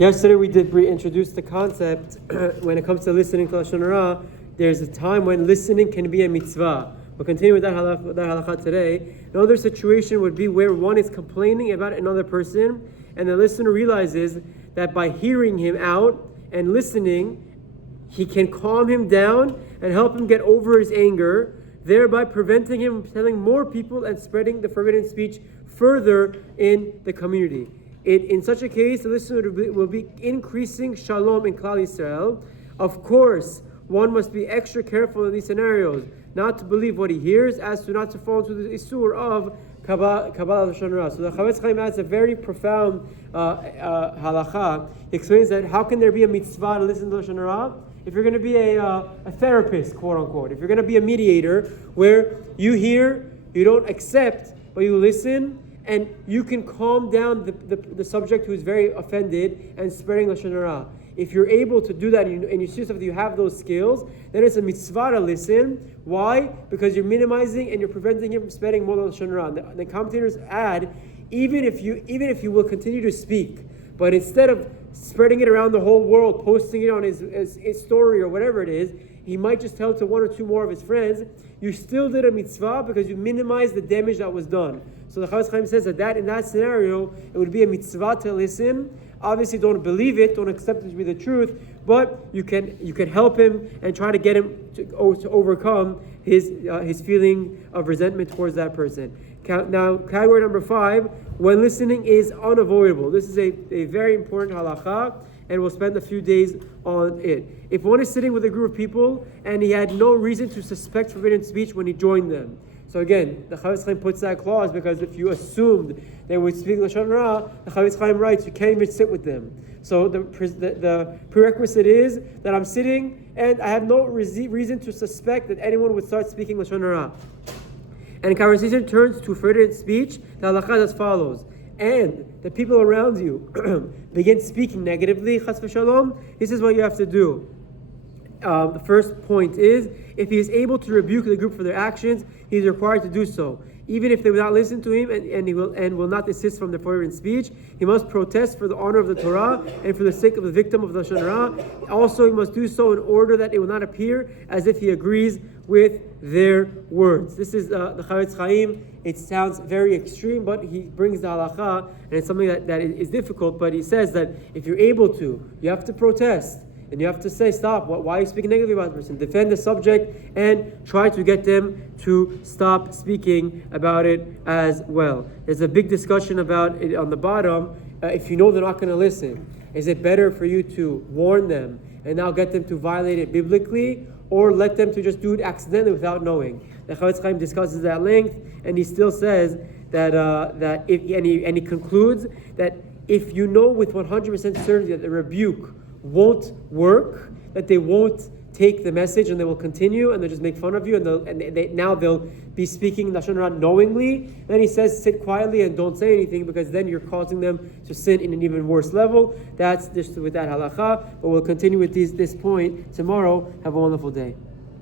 Yesterday we introduced the concept when it comes to listening to Lashon Hara. There's a time when listening can be a mitzvah. We'll continue with that halakha today. Another situation would be where one is complaining about another person, and the listener realizes that by hearing him out and listening, he can calm him down and help him get over his anger, thereby preventing him from telling more people and spreading the forbidden speech further in the community. In such a case, the listener will be increasing shalom in Klal Yisrael. Of course, one must be extra careful in these scenarios, not to believe what he hears, as to not to fall into the isur of Kabbalah Lashon Hara. So the Chafetz Chaim adds a very profound halakha. He explains that how can there be a mitzvah to listen to Lashon Hara if you're going to be a therapist, quote unquote, if you're going to be a mediator where you hear, you don't accept, but you listen, and you can calm down the subject who is very offended and spreading Lashon Hara. If you're able to do that and you see yourself that you have those skills, then it's a mitzvah to listen. Why? Because you're minimizing and you're preventing him from spreading more Lashon Hara. The commentators add, even if you will continue to speak, but instead of spreading it around the whole world, posting it on his story or whatever it is, he might just tell it to one or two more of his friends. You still did a mitzvah because you minimized the damage that was done. So the Chafetz Chaim says that in that scenario, it would be a mitzvah to listen. Obviously, don't believe it, don't accept it to be the truth, but you can help him and try to get him to overcome his feeling of resentment towards that person. Now, category number 5, when listening is unavoidable. This is a very important halakha, and we'll spend a few days on it. If one is sitting with a group of people and he had no reason to suspect forbidden speech when he joined them. So again, the Chafetz Chaim puts that clause because if you assumed they would speak Lashon Hara, the Chafetz Chaim writes you can't even sit with them. So the prerequisite is that I'm sitting and I have no reason to suspect that anyone would start speaking Lashon Hara. And conversation turns to forbidden speech. The halakha is as follows. And the people around you begin speaking negatively, chas v'shalom, this is what you have to do. The first point is, if he is able to rebuke the group for their actions, he is required to do so. Even if they will not listen to him and will not desist from the forbidden speech, he must protest for the honor of the Torah and for the sake of the victim of the Lashon Hara. Also, he must do so in order that it will not appear as if he agrees with their words. This is the Chafetz Chaim. It sounds very extreme, but he brings the halakha, and it's something that is difficult, but he says that if you're able to, you have to protest. And you have to say, stop, why are you speaking negatively about the person? Defend the subject and try to get them to stop speaking about it as well. There's a big discussion about it on the bottom. If you know they're not going to listen, is it better for you to warn them and now get them to violate it biblically, or let them to just do it accidentally without knowing? The Chafetz Chaim discusses that at length, and he still says that he concludes that if you know with 100% certainty that the rebuke won't work, that they won't take the message and they will continue and they'll just make fun of you and now they'll be speaking Lashon Hara knowingly, then he says sit quietly and don't say anything, because then you're causing them to sin in an even worse level. That's just with that halakha, but we'll continue with this point tomorrow. Have a wonderful day.